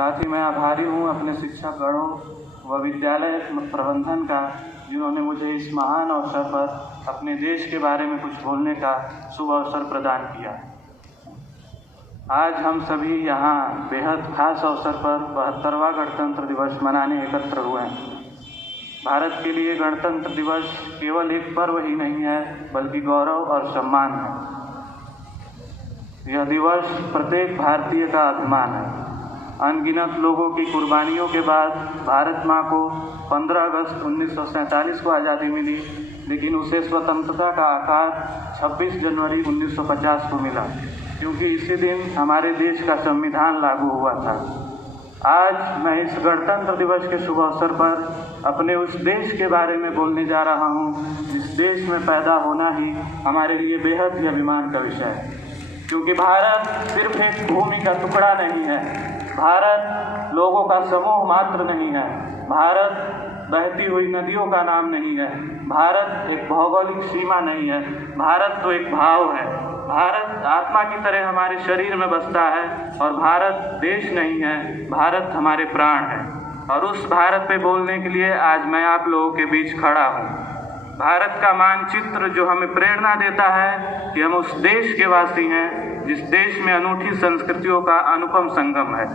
साथ ही मैं आभारी हूँ अपने शिक्षकगणों व विद्यालय प्रबंधन का, जिन्होंने मुझे इस महान अवसर पर अपने देश के बारे में कुछ बोलने का शुभ अवसर प्रदान किया। आज हम सभी यहाँ बेहद खास अवसर पर 72वां गणतंत्र दिवस मनाने एकत्र हुए हैं। भारत के लिए गणतंत्र दिवस केवल एक पर्व ही नहीं है, बल्कि गौरव और सम्मान है। यह दिवस प्रत्येक भारतीय का अभिमान है। अनगिनत लोगों की कुर्बानियों के बाद भारत माँ को 15 अगस्त 1947 को आज़ादी मिली, लेकिन उसे स्वतंत्रता का आकार 26 जनवरी 1950 को मिला, क्योंकि इसी दिन हमारे देश का संविधान लागू हुआ था। आज मैं इस गणतंत्र दिवस के शुभ अवसर पर अपने उस देश के बारे में बोलने जा रहा हूँ, जिस देश में पैदा होना ही हमारे लिए बेहद ही अभिमान का विषय है। क्योंकि भारत सिर्फ एक भूमि का टुकड़ा नहीं है, भारत लोगों का समूह मात्र नहीं है, भारत बहती हुई नदियों का नाम नहीं है, भारत एक भौगोलिक सीमा नहीं है, भारत तो एक भाव है। भारत आत्मा की तरह हमारे शरीर में बसता है और भारत देश नहीं है, भारत हमारे प्राण है। और उस भारत पे बोलने के लिए आज मैं आप लोगों के बीच खड़ा हूँ। भारत का मानचित्र जो हमें प्रेरणा देता है कि हम उस देश के वासी हैं जिस देश में अनूठी संस्कृतियों का अनुपम संगम है,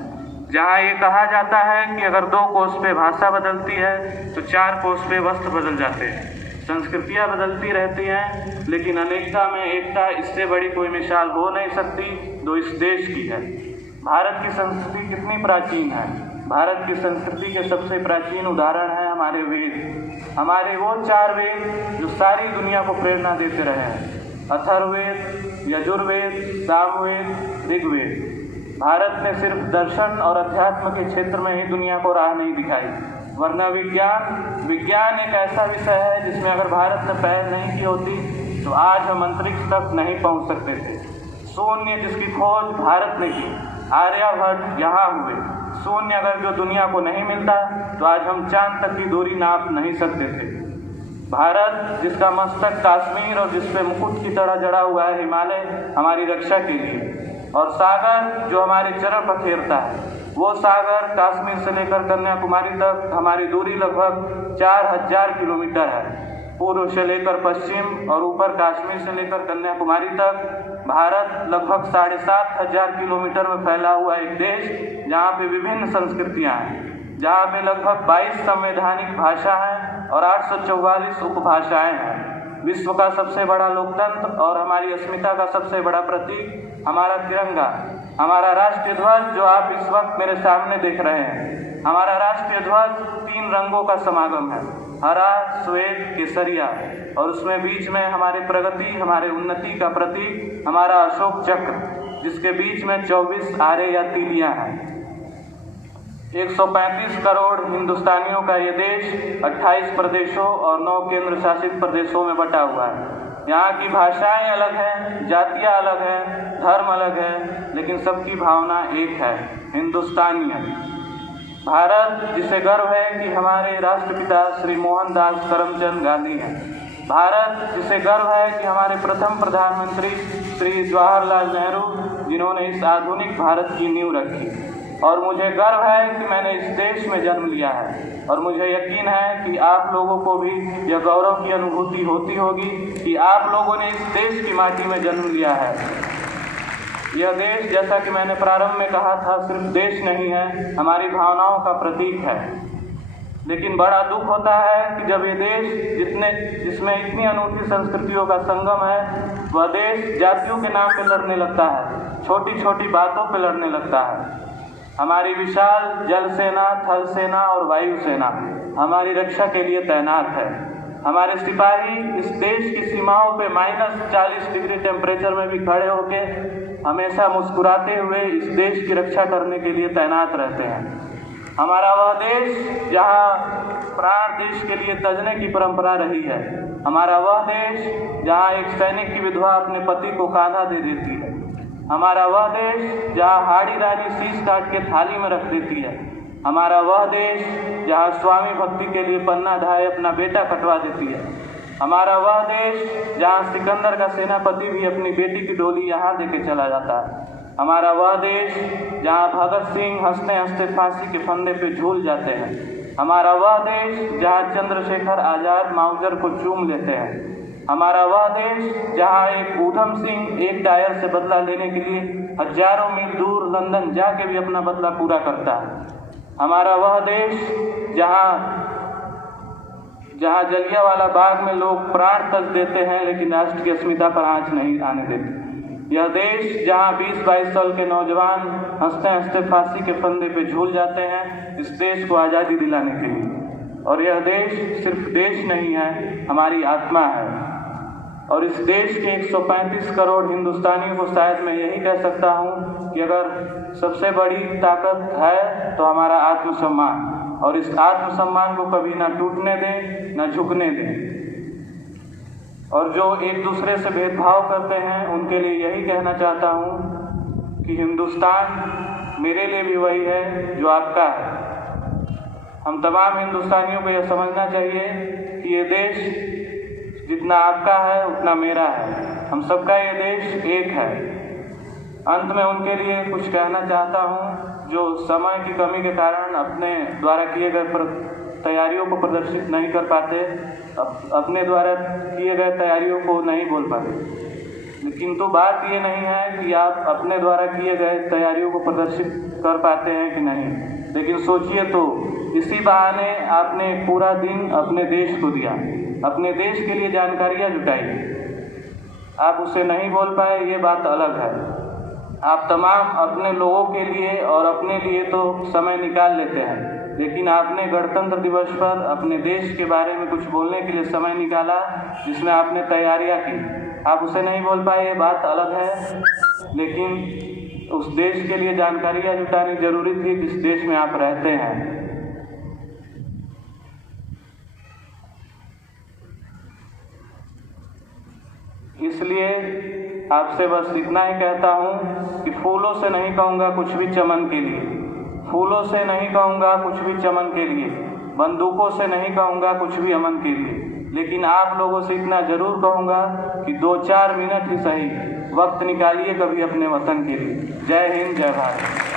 जहाँ ये कहा जाता है कि अगर 2 कोस पे भाषा बदलती है तो 4 कोस पे वस्त्र बदल जाते हैं। संस्कृतियाँ बदलती रहती हैं, लेकिन अनेकता में एकता, इससे बड़ी कोई मिसाल हो नहीं सकती जो इस देश की है। भारत की संस्कृति कितनी प्राचीन है। भारत की संस्कृति के सबसे प्राचीन उदाहरण है हमारे वेद, हमारे वो 4 वेद जो सारी दुनिया को प्रेरणा देते रहे हैं: अथर्ववेद, यजुर्वेद, सामवेद, ऋग्वेद। भारत ने सिर्फ दर्शन और अध्यात्म के क्षेत्र में ही दुनिया को राह नहीं दिखाई, वरना विज्ञान एक ऐसा विषय है जिसमें अगर भारत ने पहल नहीं की होती तो आज हम अंतरिक्ष तक नहीं पहुंच सकते थे। शून्य जिसकी खोज भारत ने की, आर्यभट्ट यहाँ हुए। शून्य अगर जो दुनिया को नहीं मिलता तो आज हम चांद तक की दूरी नाप नहीं सकते थे। भारत जिसका मस्तक कश्मीर और जिस पे मुकुट की तरह जड़ा हुआ है हिमालय, हमारी रक्षा के लिए। और सागर जो हमारे चरण पखेरता है, वो सागर कश्मीर से लेकर कन्याकुमारी तक हमारी दूरी लगभग 4000 किलोमीटर है। पूर्व से लेकर पश्चिम और ऊपर कश्मीर से लेकर कन्याकुमारी तक भारत लगभग 7500 किलोमीटर में फैला हुआ एक देश, जहाँ पे विभिन्न संस्कृतियाँ हैं, जहाँ पे लगभग 22 संवैधानिक भाषा हैं और 844 उपभाषाएँ हैं। विश्व का सबसे बड़ा लोकतंत्र और हमारी अस्मिता का सबसे बड़ा प्रतीक हमारा तिरंगा, हमारा राष्ट्रीय ध्वज जो आप इस वक्त मेरे सामने देख रहे हैं। हमारा राष्ट्रीय ध्वज 3 रंगों का समागम है: हरा, श्वेत, केसरिया। और उसमें बीच में हमारी प्रगति, हमारे उन्नति का प्रतीक हमारा अशोक चक्र, जिसके बीच में 24 आरे या तीलियां हैं। 135 करोड़ हिंदुस्तानियों का ये देश 28 प्रदेशों और 9 केंद्र शासित प्रदेशों में बटा हुआ है। यहाँ की भाषाएं अलग हैं, जातियाँ अलग हैं, धर्म अलग है, लेकिन सबकी भावना एक है: हिंदुस्तानियत। भारत जिसे गर्व है कि हमारे राष्ट्रपिता श्री मोहनदास करमचंद गांधी हैं। भारत जिसे गर्व है कि हमारे प्रथम प्रधानमंत्री श्री जवाहरलाल नेहरू, जिन्होंने इस आधुनिक भारत की नींव रखी। और मुझे गर्व है कि मैंने इस देश में जन्म लिया है, और मुझे यकीन है कि आप लोगों को भी यह गौरव की अनुभूति होती होगी कि आप लोगों ने इस देश की माटी में जन्म लिया है। यह देश, जैसा कि मैंने प्रारंभ में कहा था, सिर्फ देश नहीं है, हमारी भावनाओं का प्रतीक है। लेकिन बड़ा दुख होता है कि जब ये देश जिसमें इतनी अनूठी संस्कृतियों का संगम है, वह देश जातियों के नाम पे लड़ने लगता है, छोटी छोटी बातों पे लड़ने लगता है। हमारी विशाल जल सेना, थल सेना और वायु सेना हमारी रक्षा के लिए तैनात है। हमारे सिपाही इस देश की सीमाओं पे -40 डिग्री टेम्परेचर में भी खड़े होके हमेशा मुस्कुराते हुए इस देश की रक्षा करने के लिए तैनात रहते हैं। हमारा वह देश जहाँ प्राण देश के लिए तजने की परंपरा रही है, हमारा वह देश जहाँ एक सैनिक की विधवा अपने पति को कांधा दे देती है, हमारा वह देश जहाँ हाड़ी रानी शीश काट के थाली में रख देती है, हमारा वह देश जहाँ स्वामी भक्ति के लिए पन्ना ढाए अपना बेटा कटवा देती है, हमारा वह देश जहाँ सिकंदर का सेनापति भी अपनी बेटी की डोली यहाँ देके चला जाता है। हमारा वह देश जहाँ भगत सिंह हंसते हंसते फांसी के फंदे पे झूल जाते हैं। हमारा वह देश जहाँ चंद्रशेखर आज़ाद माउजर को चूम लेते हैं। हमारा वह देश जहाँ एक ऊधम सिंह एक टायर से बदला लेने के लिए हजारों मील दूर लंदन जाके भी अपना बदला पूरा करता है। हमारा वह देश जहाँ जलियांवाला बाग में लोग प्राण तक देते हैं लेकिन राष्ट्र की अस्मिता पर आंच नहीं आने देते। यह देश जहाँ 20-22 साल के नौजवान हंसते हंसते फांसी के फंदे पे झूल जाते हैं इस देश को आज़ादी दिलाने के लिए। और यह देश सिर्फ देश नहीं है, हमारी आत्मा है। और इस देश के 135 करोड़ हिंदुस्तानियों को शायद मैं यही कह सकता हूँ कि अगर सबसे बड़ी ताकत है तो हमारा आत्मसम्मान, और इस आत्मसम्मान को कभी ना टूटने दें ना झुकने दें। और जो एक दूसरे से भेदभाव करते हैं उनके लिए यही कहना चाहता हूँ कि हिंदुस्तान मेरे लिए भी वही है जो आपका है। हम तमाम हिंदुस्तानियों को यह समझना चाहिए कि ये देश जितना आपका है उतना मेरा है, हम सबका ये देश एक है। अंत में उनके लिए कुछ कहना चाहता हूँ जो समय की कमी के कारण अपने द्वारा किए गए तैयारियों को प्रदर्शित नहीं कर पाते, अपने द्वारा किए गए तैयारियों को नहीं बोल पाते। लेकिन तो बात ये नहीं है कि आप अपने द्वारा किए गए तैयारियों को प्रदर्शित कर पाते हैं कि नहीं, लेकिन सोचिए तो इसी बहाने आपने पूरा दिन अपने देश को दिया, अपने देश के लिए जानकारियाँ जुटाई। आप उसे नहीं बोल पाए ये बात अलग है। आप तमाम अपने लोगों के लिए और अपने लिए तो समय निकाल लेते हैं, लेकिन आपने गणतंत्र दिवस पर अपने देश के बारे में कुछ बोलने के लिए समय निकाला जिसमें आपने तैयारियां की। आप उसे नहीं बोल पाए ये बात अलग है, लेकिन उस देश के लिए जानकारियां जुटानी जरूरी थी जिस देश में आप रहते हैं। इसलिए आपसे बस इतना ही कहता हूँ कि फूलों से नहीं कहूँगा कुछ भी चमन के लिए, फूलों से नहीं कहूँगा कुछ भी चमन के लिए, बंदूकों से नहीं कहूँगा कुछ भी अमन के लिए, लेकिन आप लोगों से इतना ज़रूर कहूँगा कि 2-4 मिनट ही सही वक्त निकालिए कभी अपने वतन के लिए। जय हिंद, जय भारत।